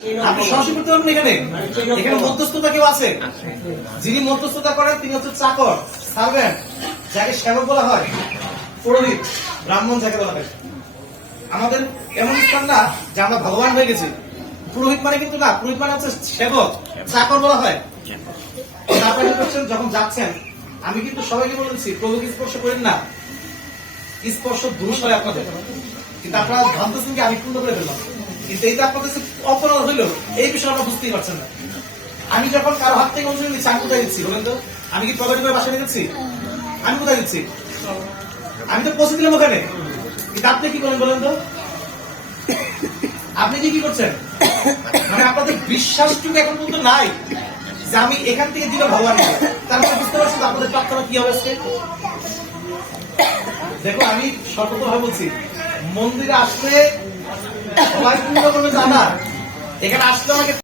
আপনি সরাসরি করতে পারবেন এখানে এখানে মধ্যস্থতা কেউ আছে যিনি মধ্যস্থতা করেন তিনি হচ্ছে চাকর সার্ভেন্ট যাকে সেবক বলা হয় পুরোহিত ব্রাহ্মণ যাকে বলা হয় আমাদের এমন স্থান না যে আমরা ভগবান হয়ে গেছি পুরোহিত মানে কিন্তু না পুরোহিত মানে হচ্ছে সেবক চাকর বলা হয় আপনারা করছেন যখন যাচ্ছেন আমি কিন্তু সবাইকে বলেছি প্রভুকে স্পর্শ করেন না স্পর্শ দোষ হয় আপনাদের কিন্তু আপনারা ভাবতেছেন কি আমি পূর্ণ করে ফেললাম কিন্তু এইটা আপনাদের অপরাধ হইলো এই বিষয়ে আমরা বুঝতেই পারছেন না আমি যখন কারো হাত থেকে অনুযায়ী নিচ্ছি আমি কোথায় দিচ্ছি বলেন তো আমি কি প্রগতি করে বাসায় দিচ্ছি আমি কোথায় দিচ্ছি আমি তো পৌঁছে দিলাম ওখানে কিন্তু আপনি কি করেন বলেন তো আপনি কি করছেন মানে আপনাদের বিশ্বাসটুকু এখন পর্যন্ত নাই যে আমি এখান থেকে দিলে ভগবান তারপরে বুঝতে পারছি আপনাদের প্রার্থনা কি হবে আজকে দেখো আমি সতর্ক ভাবে বলছি মন্দিরে আসলে সবাই পূর্ণ করবে জানা এখানে আসলে আমাকে